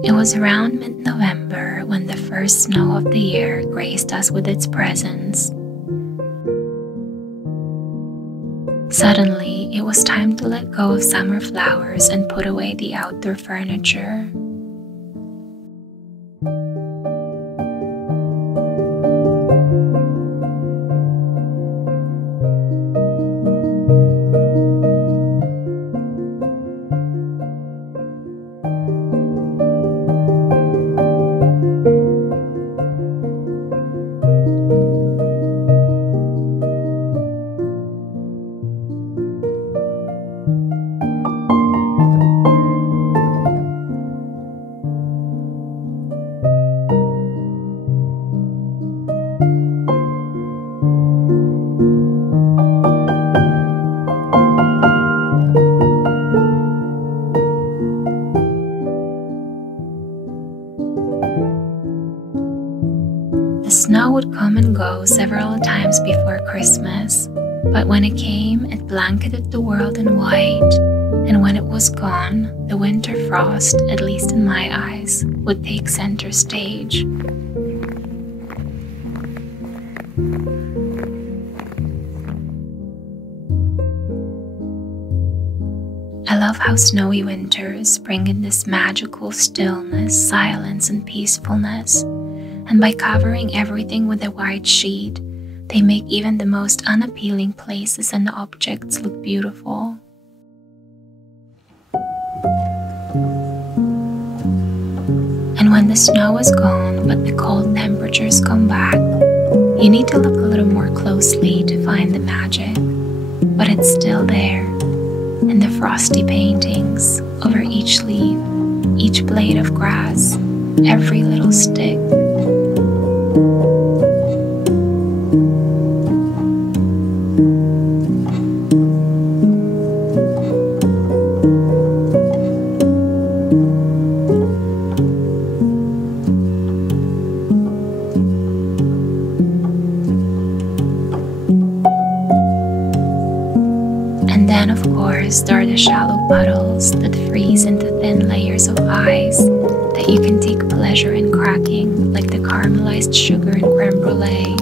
It was around mid-November when the first snow of the year graced us with its presence. Suddenly, it was time to let go of summer flowers and put away the outdoor furniture. The snow would come and go several times before Christmas, but when it came, it blanketed the world in white, and when it was gone, the winter frost, at least in my eyes, would take center stage. I love how snowy winters bring in this magical stillness, silence, and peacefulness. And by covering everything with a white sheet, they make even the most unappealing places and objects look beautiful. And when the snow is gone, but the cold temperatures come back, you need to look a little more closely to find the magic. But it's still there, in the frosty paintings over each leaf, each blade of grass, every little stick. And then, of course, there are the shallow puddles that freeze into thin layers of ice that you can take pleasure in cracking, like the caramelized sugar in creme brulee.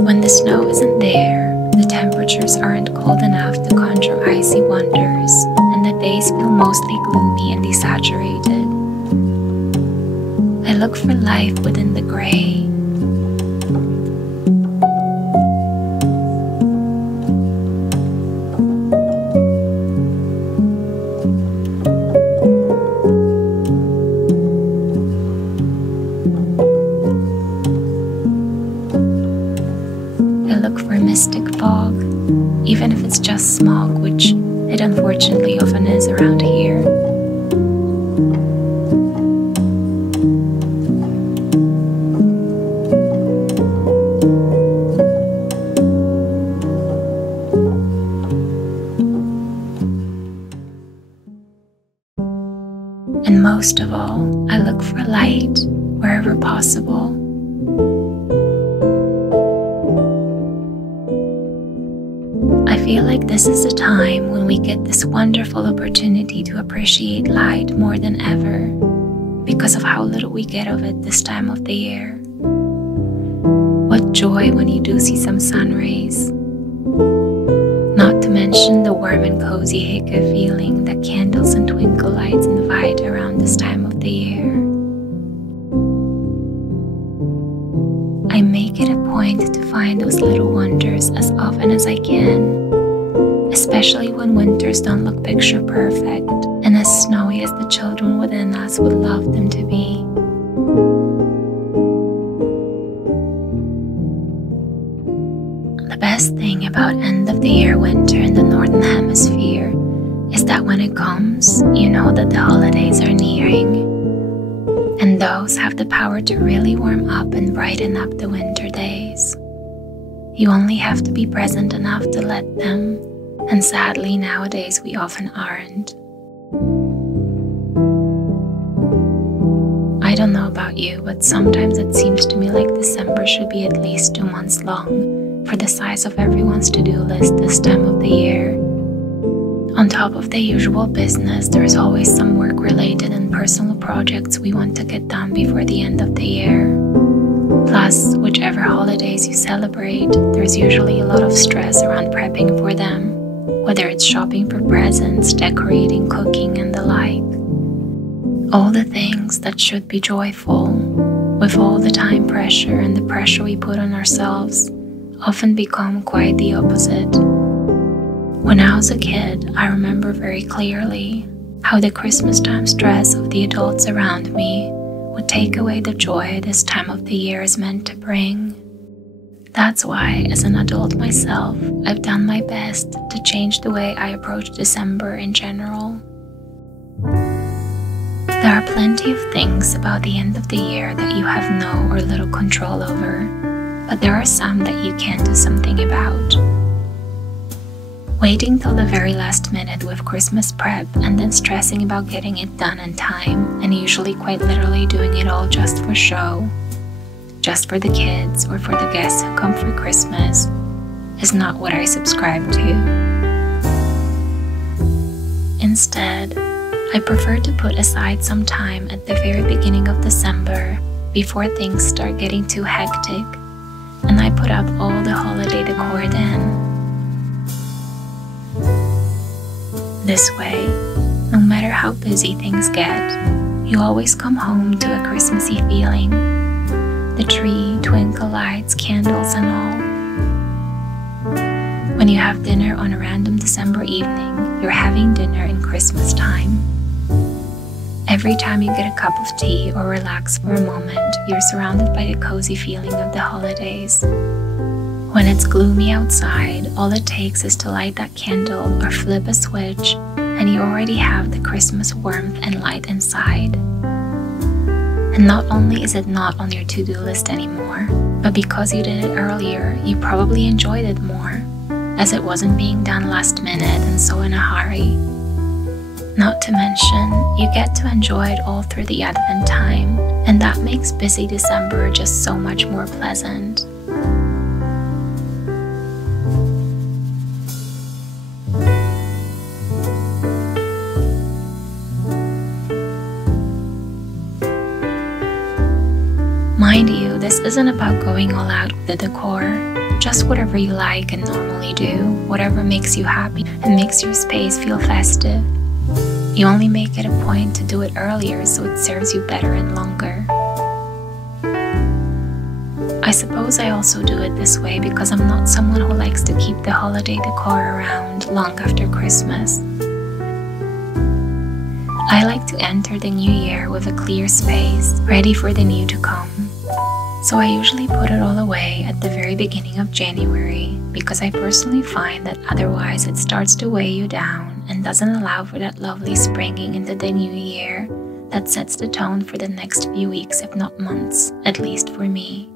When the snow isn't there, the temperatures aren't cold enough to conjure icy wonders, and the days feel mostly gloomy and desaturated. I look for life within the gray. Mystic fog, even if it's just smog, which it unfortunately often is around here. And most of all, I look for light wherever possible. like this is a time when we get this wonderful opportunity to appreciate light more than ever because of how little we get of it this time of the year. What joy when you do see some sun rays. Not to mention the warm and cozy hygge feeling that candles and twinkle lights invite around this time of the year. I make it a point to find those little wonders as often as I can, especially when winters don't look picture perfect and as snowy as the children within us would love them to be. The best thing about end of the year winter in the Northern Hemisphere is that when it comes, you know that the holidays are nearing. And those have the power to really warm up and brighten up the winter days. You only have to be present enough to let them, and sadly nowadays we often aren't. I don't know about you, but sometimes it seems to me like December should be at least 2 months long for the size of everyone's to-do list this time of the year. On top of the usual business, there's always some work-related and personal projects we want to get done before the end of the year. Plus, whichever holidays you celebrate, there's usually a lot of stress around prepping for them, whether it's shopping for presents, decorating, cooking, and the like. All the things that should be joyful, with all the time pressure and the pressure we put on ourselves, often become quite the opposite. When I was a kid, I remember very clearly how the Christmas time stress of the adults around me would take away the joy this time of the year is meant to bring. That's why, as an adult myself, I've done my best to change the way I approach December in general. There are plenty of things about the end of the year that you have no or little control over, but there are some that you can do something about. Waiting till the very last minute with Christmas prep and then stressing about getting it done in time and usually quite literally doing it all just for show, just for the kids or for the guests who come for Christmas, is not what I subscribe to. Instead, I prefer to put aside some time at the very beginning of December before things start getting too hectic, and I put up all the holiday decor then. This way, no matter how busy things get, you always come home to a Christmassy feeling. The tree, twinkle lights, candles and all. When you have dinner on a random December evening, you're having dinner in Christmas time. Every time you get a cup of tea or relax for a moment, you're surrounded by the cozy feeling of the holidays. When it's gloomy outside, all it takes is to light that candle or flip a switch, and you already have the Christmas warmth and light inside. And not only is it not on your to-do list anymore, but because you did it earlier, you probably enjoyed it more, as it wasn't being done last minute and so in a hurry. Not to mention, you get to enjoy it all through the Advent time, and that makes busy December just so much more pleasant. Mind you, this isn't about going all out with the decor, just whatever you like and normally do, whatever makes you happy and makes your space feel festive. You only make it a point to do it earlier so it serves you better and longer. I suppose I also do it this way because I'm not someone who likes to keep the holiday decor around long after Christmas. I like to enter the new year with a clear space, ready for the new to come. So I usually put it all away at the very beginning of January because I personally find that otherwise it starts to weigh you down and doesn't allow for that lovely springing into the new year that sets the tone for the next few weeks, if not months, at least for me.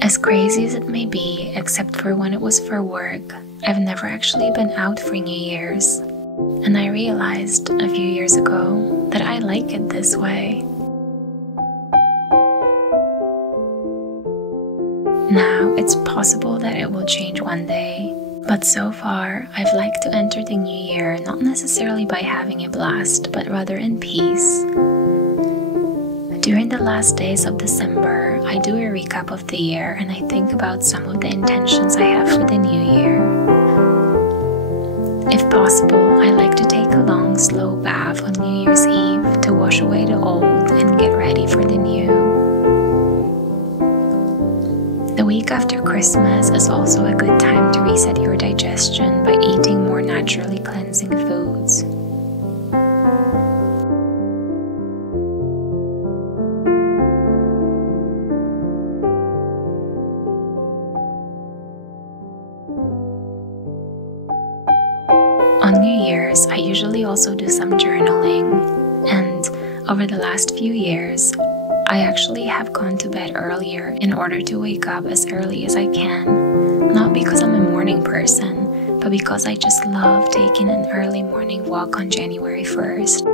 As crazy as it may be, except for when it was for work, I've never actually been out for New Year's. And I realized a few years ago that I like it this way. Now, it's possible that it will change one day, but so far, I've liked to enter the new year not necessarily by having a blast, but rather in peace. During the last days of December, I do a recap of the year and I think about some of the intentions I have for the new year. If possible, I like to take a long, slow bath on New Year's Eve to wash away the old and get ready for the new. The week after Christmas is also a good time to reset your digestion by eating more naturally cleansing foods. On New Year's, I usually also do some journaling, and over the last few years, I actually have gone to bed earlier in order to wake up as early as I can. Not because I'm a morning person, but because I just love taking an early morning walk on January 1st.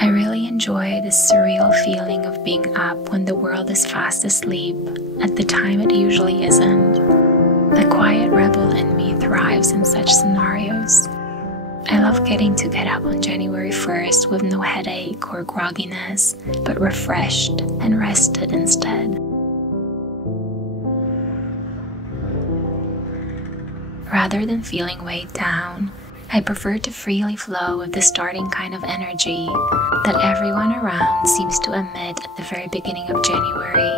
I really enjoy this surreal feeling of being up when the world is fast asleep, at the time it usually isn't. The quiet rebel in me thrives in such scenarios. I love getting to get up on January 1st with no headache or grogginess, but refreshed and rested instead. Rather than feeling weighed down, I prefer to freely flow with the starting kind of energy that everyone around seems to emit at the very beginning of January.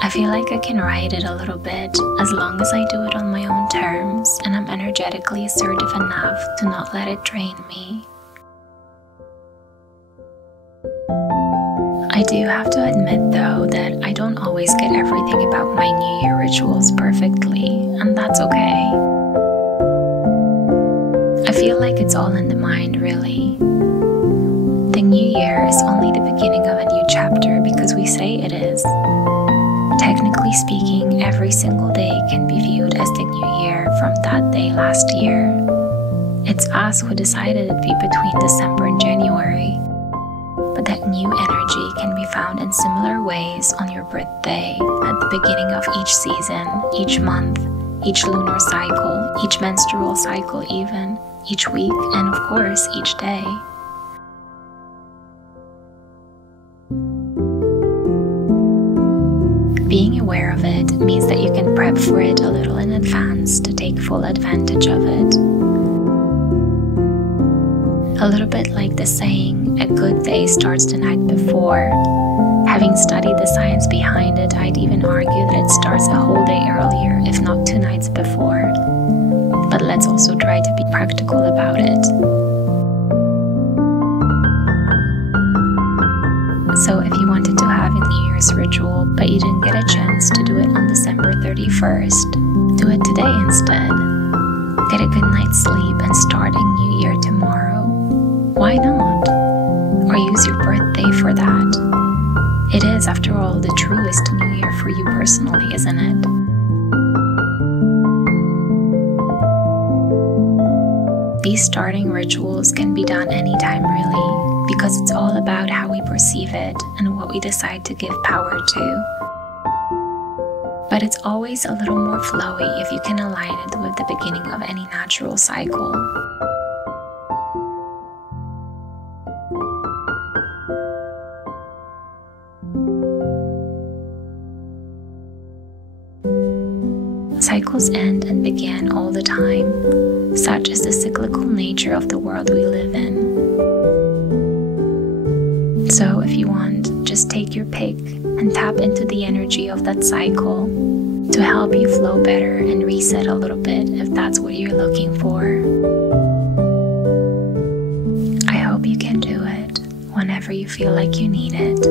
I feel like I can ride it a little bit as long as I do it on my own terms and I'm energetically assertive enough to not let it drain me. I do have to admit though that I don't always get everything about my New Year rituals perfectly, and that's okay. I feel like it's all in the mind, really. The New Year is only the beginning of a new chapter because we say it is. Technically speaking, every single day can be viewed as the new year from that day last year. It's us who decided it'd be between December and January. But that new energy can be found in similar ways on your birthday, at the beginning of each season, each month, each lunar cycle, each menstrual cycle even, each week, and of course, each day. Being aware of it means that you can prep for it a little in advance to take full advantage of it. A little bit like the saying, a good day starts the night before. Having studied the science behind it, I'd even argue that it starts a whole day earlier, if not 2 nights before. But let's also try to be practical about it. So if you wanted to have a New Year's ritual, but you didn't get a chance to do it on December 31st, do it today instead. Get a good night's sleep and start a new year tomorrow. Why not? Or use your birthday for that. It is, after all, the truest new year for you personally, isn't it? These starting rituals can be done anytime, really, because it's all about how we perceive it and what we decide to give power to. But it's always a little more flowy if you can align it with the beginning of any natural cycle. Cycles end and begin all the time. Such is the cyclical nature of the world we live in. So if you want, just take your pick and tap into the energy of that cycle to help you flow better and reset a little bit if that's what you're looking for. I hope you can do it whenever you feel like you need it.